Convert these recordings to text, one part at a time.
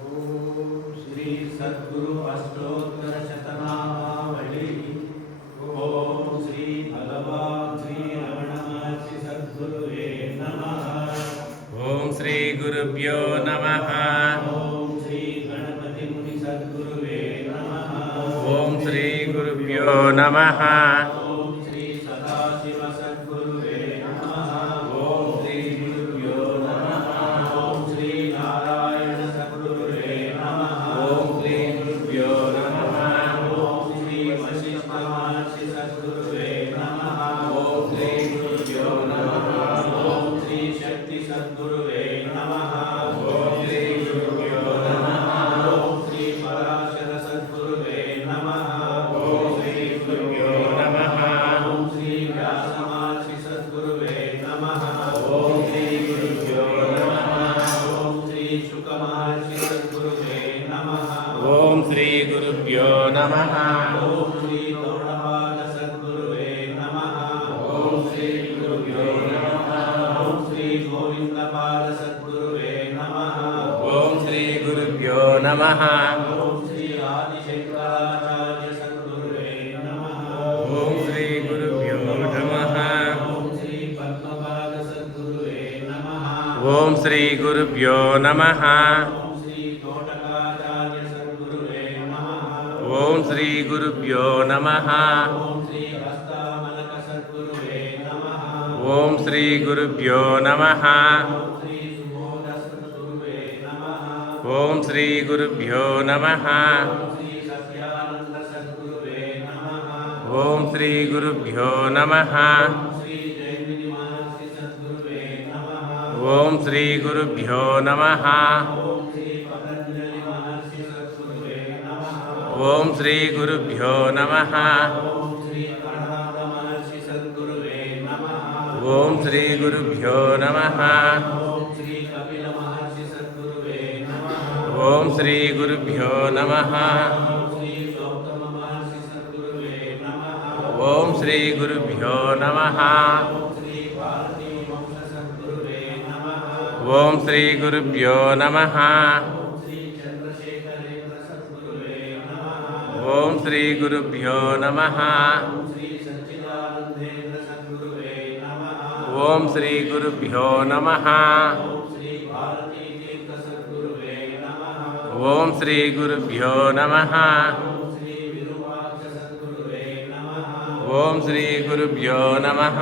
ओम श्री सद्गुरु अष्टोत्तर शतनामावली। ओम श्री भगवान श्री रमण महर्षि सद्गुरुवे नमः। ओम श्री गुरुभ्यो नमः। ओम श्री गणपति मुनि सद्गुरुवे नमः। ओम श्री गुरुभ्यो नमः। ओम श्री सदाशिव सद्गुरुवे नमः। ओम श्री गुरुभ्यो नमः। ओम श्री नारायण सद्गुरुवे नमः। ओम श्री गुरुभ्यो नमः। ओम श्री वशिष्ठ महर्षि सद्गुरुवे नमः। ओम श्री गुरुभ्यो नमः। ओम श्री शक्ति सद्गुरुवे नमः। ओम श्री गुरुभ्यो नमः। ओम श्री पराशर सद्गुरुवे नमः। ओम श्री गुरुभ्यो नमः। ओम श्री व्यास महर्षि सद्गुरुवे नमः। ओम श्री गुरुभ्यो नमः। ओम श्री शुक महर्षि सद्गुरुवे नमः। ओम श्री गुरुभ्यो नमः। ओम श्री गौड़पाद सद्गुरुवे नमः। ओम श्री गुरुभ्यो नमः। ओम श्री गोविंदपाद सद्गुरुवे नमः। ओम श्री गुरुभ्यो नमः। ओम श्री आदिशंकराचार्य सद्गुरुवे नमः। ओम श्री गुरुभ्यो नमः। ओम श्री पद्मपाद सद्गुरुवे नमः। ओम श्री गुरुभ्यो नमः। ओम श्री तोटकाचार्य सद्गुरुवे नमः। ओम श्री गुरुभ्यो नमः। ओम श्री हस्तामलक सद्गुरुवे नमः। ओम श्री गुरुभ्यो नमः। ओम श्री सुबोध सद्गुरुवे नमः। ओम श्री गुरुभ्यो नमः। ओम श्री सत्यानंद सद्गुरुवे नमः। ओम श्री गुरुभ्यो नमः। ओम श्री जैमिनि महर्षि सद्गुरुवे नमः। ओम श्री गुरुभ्यो नमः। ओम श्री पतंजलि महर्षि सद्गुरुवे नमः। ओम श्री गुरुभ्यो नमः। ओम श्री कणाद महर्षि सद्गुरुवे नमः। ओम श्री गुरुभ्यो नमः। ओम श्री कपिल महर्षि सद्गुरुवे नमः। ओम श्री गुरुभ्यो नमः। ओम श्री गौतम महर्षि सद्गुरुवे नमः। ओम श्री गुरुभ्यो नमः। ओम श्री भारती वंश सद्गुरुवे नमः। ओम श्री गुरुभ्यो नमः। ओम श्री चंद्रशेखरेंद्र सद्गुरुवे नमः। ओम श्री गुरुभ्यो नमः। ओम श्री सच्चिदानंदेंद्र सद्गुरुवे नमः। ओम श्री गुरुभ्यो नमः। ओम श्री भारती तीर्थ सद्गुरुवे नमः। ओम श्री गुरुभ्यो नमः। ओम श्री विरूपाक्ष सद्गुरुवे नमः। ओम श्री गुरुभ्यो नमः।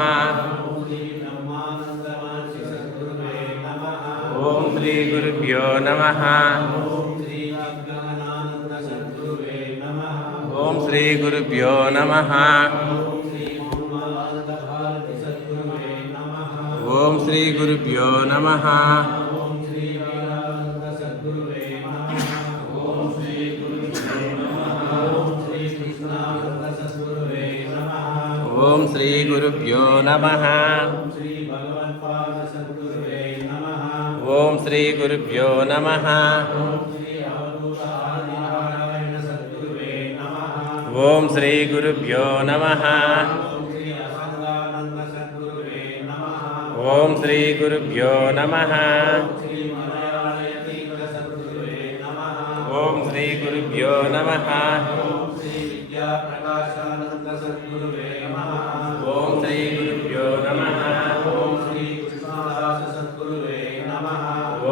ओम श्री ब्रह्मानंद महर्षि सद्गुरुवे नमः। ओम श्री गुरुभ्यो नमः। ओम श्री चिद्गगनानंद सद्गुरुवे नमः। ओम श्री गुरुभ्यो नमः। ओम श्री भूमानंद भारती सद्गुरुवे नमः। ओम श्री गुरुभ्यो नमः। ओम श्री वीरानंद सद्गुरुवे नमः। ओम श्री गुरुभ्यो नमः। ओम श्री कृष्णानंद सद्गुरुवे नमः। ओम श्री गुरुभ्यो नमः। ओम श्री भगवत्पाद सद्गुरुवे नमः। ओम श्री गुरुभ्यो नमः। ओम श्री अवधूत आदिनारायण सद्गुरुवे नमः। ओम श्री गुरुभ्यो नमः। ओम श्री असंगानंद सद्गुरुवे नमः। ओम श्री गुरुभ्यो नमः। ओम श्री मलयालयतीर्थ सद्गुरुवे नमः। ओम श्री गुरुभ्यो नमः। ओम श्री विद्या प्रकाशानंद सद्गुरुवे नमः। ओम श्री गुरुभ्यो नमः। ओम श्री कृष्णदास सद्गुरुवे नमः।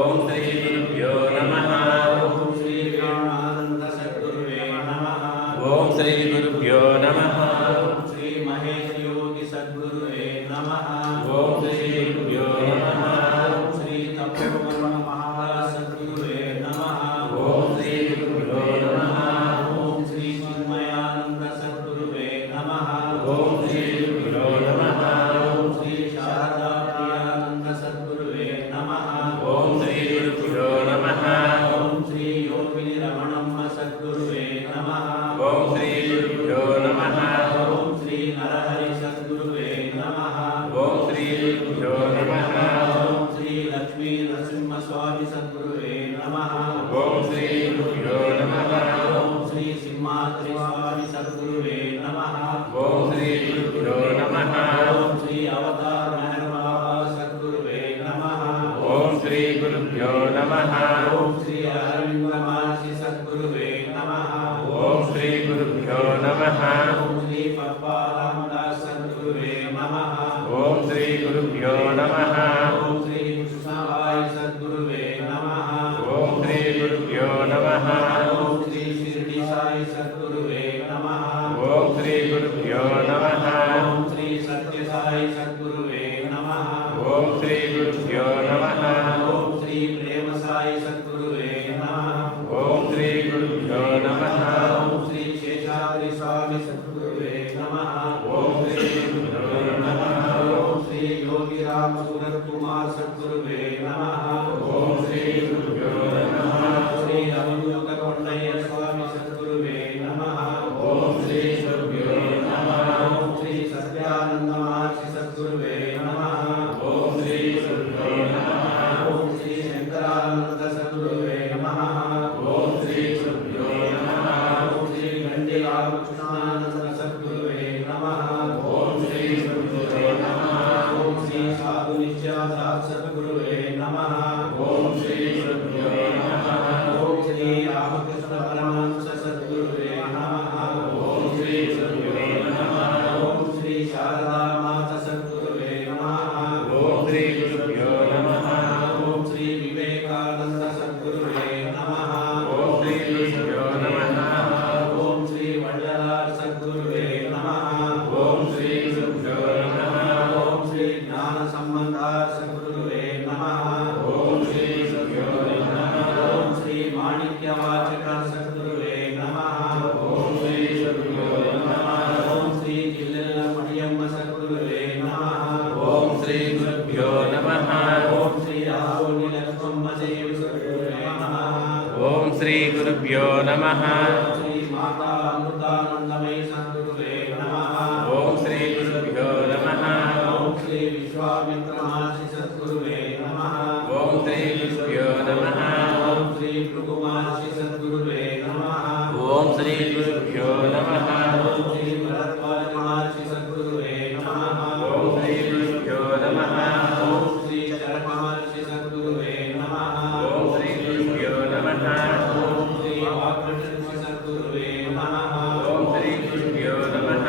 ओम श्री गुरुभ्यो नमः। ओम श्री प्रेमानंद सद्गुरुवे नमः। ओम श्री गुरुभ्यो नमः। ओम श्री महेश योगी सद्गुरुवे नमः। ओम श्री गुरुभ्यो नमः। ओम श्री तपोवन महाराज सद्गुरुवे नमः। ओम श्री गुरुभ्यो नमः। ओम श्री चिन्मयानंद सद्गुरुवे नमः। ओम श्री गुरुभ्यो नमः। ओम श्री शारदा प्रियानंद सद्गुरुवे नमः। ओम श्री गुरुभ्यो नमः। ओम श्री योगिनी रमणम्म सद्गुरुवे नमः। ओम श्री गुरुभ्यो नमः। ओम श्री नरहरि सद्गुरुवे नमः। ओम श्री गुरुभ्यो नमः। ओम श्री लक्ष्मी नरसिंह स्वामी सद्गुरुवे नमः। ओम श्री गुरुभ्यो नमः। ओम श्री सिंहाद्रि स्वामी सद्गुरुवे नमः। ओम श्री गुरुभ्यो नमः। ओम श्री अवतार मेहर बाबा सद्गुरुवे नमः। ओम श्री गुरुभ्यो नमः। ओम श्री अरविंद ಸದ್ಗುರುವೇ ನಮಃ. ಓಂ ಶ್ರೀ ಗುರುಭ್ಯೋ ನಮಃ. ಓಂ ಶ್ರೀ ಶೇಷಾದ್ರಿ ಸ್ವಾಮಿ ಸದ್ಗುರುವೇ ನಮಃ. ಓಂ ಶ್ರೀ ಗುರುಭ್ಯೋ ನಮಃ. ಓಂ ಶ್ರೀ ಯೋಗಿರಾಮ್ ಸುರತ್ ಕುಮಾರ್ ಸದ್ಗುರುವೇ ನಮಃ. ಓಂ ಶ್ರೀ ಗುರುಭ್ಯೋ ನಮಃ. ಶ್ರೀ ಅವಧೂತ ಕೊಂಡಯ್ಯ ಸ್ವಾಮಿ ಸದ್ಗುರುವೇ ನಮಃ. ಓಂ ಶ್ರೀ ಗುರುಭ್ಯೋ ನಮಃ. ಓಂ ಶ್ರೀ ಸತ್ಯಾನಂದ ಮಹರ್ಷಿ ಸದ್ಗುರುವೇ ನಮಃ. ಓಂ ಶ್ರೀ ಗುರುಭ್ಯೋ ನಮಃ. ಓಂ ಶ್ರೀ ಶಂಕರಾನಂದ ಸದ್ಗುರುವೇ ನಮಃ. ಓಂ ಶ್ರೀ ಗುರುಭ್ಯೋ ನಮಃ. ಓಂ ಶ್ರೀ ಗಂಡಿ ರಾಮಕೃಷ್ಣಾನಂದ ಸದ್ಗುರುವೇ ನಮಃ. ಓಂ ಶ್ರೀ ಗುರುಭ್ಯೋ ನಮಃ. ಓಂ ಶ್ರೀ ಸಾಧು ನಿತ್ಯಾನಂದ ಸದ್ಗುರುವೇ ನಮಃ. ಓಂ ಶ್ರೀ ಗುರುಭ್ಯೋ ನಮಃ. ಓಂ ಶ್ರೀ ರಾಮಕೃಷ್ಣ ಪರಮಹಂಸ ಸದ್ಗುರುವೇ ನಮಃ. ಓಂ ಶ್ರೀ ಗುರುಭ್ಯೋ ನಮಃ. ಓಂ ಶ್ರೀ ಶಾರದಾ ಮಾತಾ ಸದ್ಗುರುವೇ ನಮಃ. ಓಂ ಶ್ರೀ ಗುರುಭ್ಯೋ ನಮಃ. ಓಂ ಶ್ರೀ ವಿವೇಕಾನಂದ ಸದ್ಗುರುವೇ ನಮಃ. ಓಂ ಶ್ರೀ ಗುರುಭ್ಯೋ ನಮಃ. ಓಂ ಶ್ರೀ ವಳ್ಳಲಾರ್ ಸದ್ಗುರುವೇ ನಮಃ. ಓಂ ಶ್ರೀ ಗುರುಭ್ಯೋ ನಮಃ. ಓಂ ಶ್ರೀ ಜ್ಞಾನ ಸಂಬಂಧ ಸದ್ಗುರುವೇ ನಮಃ. ಓಂ ಶ್ರೀ ಗುರುಭ್ಯೋ ನಮಃ. ಓಂ ಶ್ರೀ ಮಾಣಿಕ್ಯ ವಾಚಕ ಸದ್ಗುರುವೇ ನಮಃ. ಓಂ ಶ್ರೀ ಗುರುಭ್ಯೋ ನಮಃ. ಓಂ ಶ್ರೀ ಜಿಲ್ಲೆಲ್ಲ ಮಣಿಯಮ್ಮ ಸದ್ಗುರುವೇ ನಮಃ. ಓಂ ಶ್ರೀ ಗುರುಭ್ಯೋ ನಮಃ. ಓಂ ಶ್ರೀ ರಾಹುಲ್ ಲಕ್ಷ್ಮಮ್ಮ ದೇವಿ ಸದ್ಗುರುವೇ ನಮಃ. ಓಂ ಶ್ರೀ ಗುರುಭ್ಯೋ ನಮಃ. ಶ್ರೀ ಮಾತಾ ಅಮೃತಾನಂದಮಯಿ ಸದ್ಗುರುವೇ ನಮಃ. ಓಂ ಶ್ರೀ ಗುರುಭ್ಯೋ ನಮಃ. ಓಂ ಶ್ರೀ ವಿಶ್ವಾಮಿತ್ರ ಮಹರ್ಷಿ ಸದ್ಗುರುವೇ ನಮಃ. ಓಂ ಶ್ರೀ ಗುರುಭ್ಯೋ ನಮಃ. ಓಂ ಶ್ರೀ ಭೃಗು ಮಹರ್ಷಿ ಸದ್ಗುರುವೇ ನಮಃ. ಓಂ ಶ್ರೀ ಗುರುಭ್ಯೋ ನಮಃ. ಓಂ ಶ್ರೀ ಭರದ್ವಾಜ ಮಹರ್ಷಿ ಸದ್ಗುರುವೇ ನಮಃ. ಓಂ ಶ್ರೀ ಗುರುಭ್ಯೋ ನಮಃ. ಓಂ ಶ್ರೀ ಚರಕ ಮಹರ್ಷಿ ಸದ್ಗುರುವೇ ನಮಃ. ಓಂ ಶ್ರೀ ಗುರುಭ್ಯೋ ನಮಃ. ಓಂ ಶ್ರೀ ವಾಗ್ಭಟರ್ಷಿ ಸದ್ಗುರುವೇ ನಮಃ. ಓಂ ಶ್ರೀ ಗುರುಭ್ಯೋ ನಮಃ.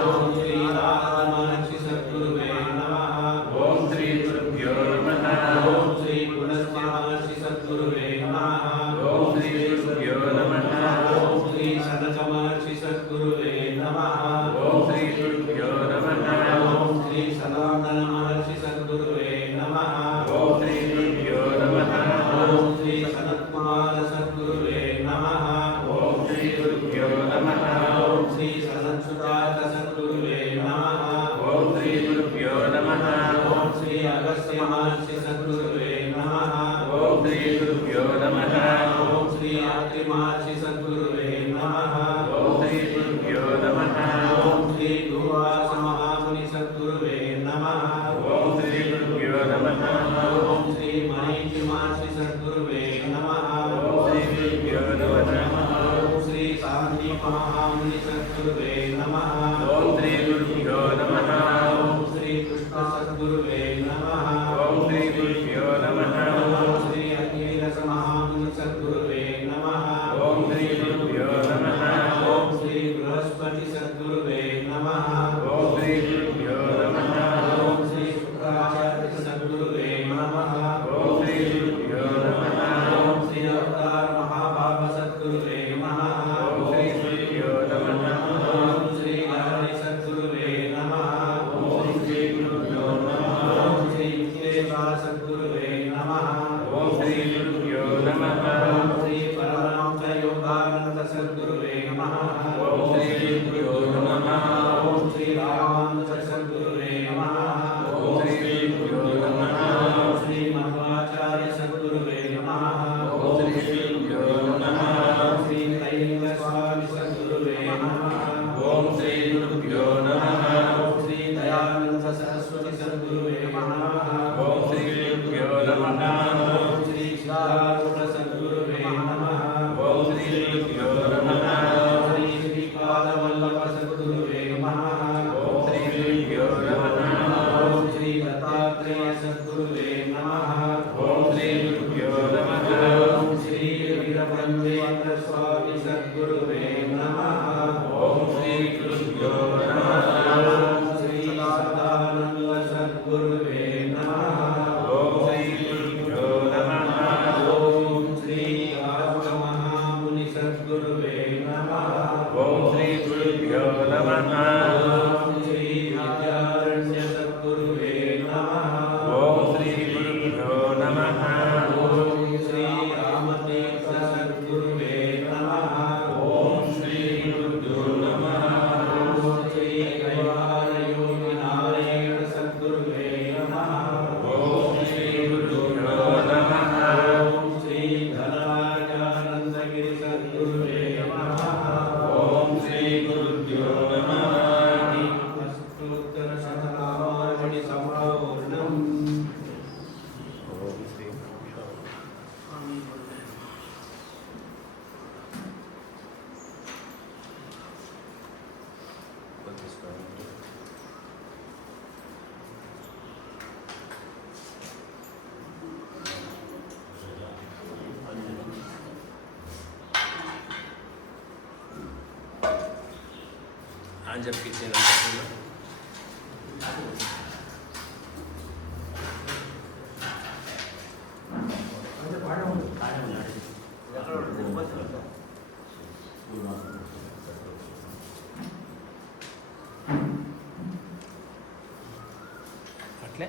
ಓಂ ಶ್ರೀ ನಾರದ ಮಹರ್ಷಿ ಸದ್ಗುರುವೇ ನಮಃ. ಓಂ ಶ್ರೀ ಗುರುಭ್ಯೋ ನಮಃ. ಓಂ ಶ್ರೀ ಪುಲಸ್ತ್ಯ ಮಹರ್ಷಿ ಸದ್ಗುರುವೇ ನಮಃ. ಓಂ ಶ್ರೀ ಗುರುಭ್ಯೋ ನಮಃ. ಓಂ ಶ್ರೀ ಸನಕ ಮಹರ್ಷಿ ಸದ್ಗುರುವೇ ನಮಃ. ಓಂ ಶ್ರೀ ಗುರುಭ್ಯೋ ನಮಃ. ಓಂ ಶ್ರೀ ಸದಾನಂದ ಮಹರ್ಷಿ ಸದ್ಗುರುವೇ ನಮಃ. ಓಂ ಶ್ರೀ ಗುರುಭ್ಯೋ ನಮಃ. ಓಂ ಶ್ರೀ ಸನತ್ಕುಮಾರ ಸದ್ಗುರುವೇ ನಮಃ. ಓಂ ಶ್ರೀ ಗುರುಭ್ಯೋ ನಮಃ. ಓಂ ಶ್ರೀ ಸನತ್ಸುಜಾತ ಸದ್ಗುರುವೇ ನಮಃ. ಓಂ ಶ್ರೀ ಗುರುಭ್ಯೋ ನಮಃ. ಓಂ ಶ್ರೀ ಅಗಸ್ತ್ಯ ಮಹರ್ಷಿ ಸದ್ಗುರುವೇ ನಮಃ. ಓಂ ಶ್ರೀ ಗುರುಭ್ಯೋ ನಮಃ. ಓಂ ಶ್ರೀ ಅತ್ರಿ ಮಹರ್ಷಿ ಸದ್ಗುರುವೇ ನಮಃ. ಓಂ ಶ್ರೀ ಗುರುಭ್ಯೋ ನಮಃ. ಓಂ ಶ್ರೀ ದುರ್ವಾಸ ಮಹಾಮುನಿ ಸದ್ಗುರುವೇ ನಮಃ. ಓಂ ಶ್ರೀ ಗುರುಭ್ಯೋ ನಮಃ. ಓಂ ಶ್ರೀ ಮಹೇಶಿ ಮಹರ್ಷಿ ಸದ್ಗುರುವೇ ನಮಃ. ಓಂ ಶ್ರೀ ಗುರುಭ್ಯೋ ನಮಃ. ಓಂ ಶ್ರೀ ಸಾಂದೀಪ ಮಹಾಮುನಿ ಸದ್ಗುರುವೇ ನಮಃ. ಓಂ ಶ್ರೀ ಗುರುಭ್ಯೋ ನಮಃ. ಓಂ ಶ್ರೀ ಕೃಷ್ಣ ಸದ್ಗುರುವೇ ನಮಃ. ಓಂ ಶ್ರೀ ಗುರುಭ್ಯೋ ನಮಃ. ಓಂ ಶ್ರೀ ಅಗ್ನಿರಸ ಮಹಾಮುನಿ ಸದ್ಗುರುವೇ ನಮಃ. ಓಂ ಶ್ರೀ ಗುರುಭ್ಯೋ ನಮಃ. ಓಂ ಶ್ರೀ ಬೃಹಸ್ಪತಿ ಸದ್ಗುರುವೇ ನಮಃ. ಓಂ ಶ್ರೀ ಗುರುಭ್ಯೋ ನಮಃ. ಓಂ ಶ್ರೀ ಶುಕ್ರಾಚಾರ್ಯ ಸದ್ಗುರುವೇ ನಮಃ. ಓಂ ಶ್ರೀ ಗುರುಭ್ಯೋ ನಮಃ. ಓಂ ಶ್ರೀ ಅವತಾರ ಮಹಾಭಾವ ಸದ್ಗುರುವೇ ನಮಃ. ಓಂ ಶ್ರೀ ಗುರುಭ್ಯೋ ನಮಃ. तीर्थ सद्गुरुवे नमः। ओम श्री गुरुभ्यो नमः। ओम श्री कैवार योगी नारायण सद्गुरुवे नमः। ओम श्री गुरुभ्यो नमः। ओम श्री धनराजानंद गिरि सद्गुरुवे नमः। ओम श्री गुरुभ्यो नमः। अष्टोत्तर शतनामावली संपूर्णम्। ओम श्री आज जब किसी ने అట్లే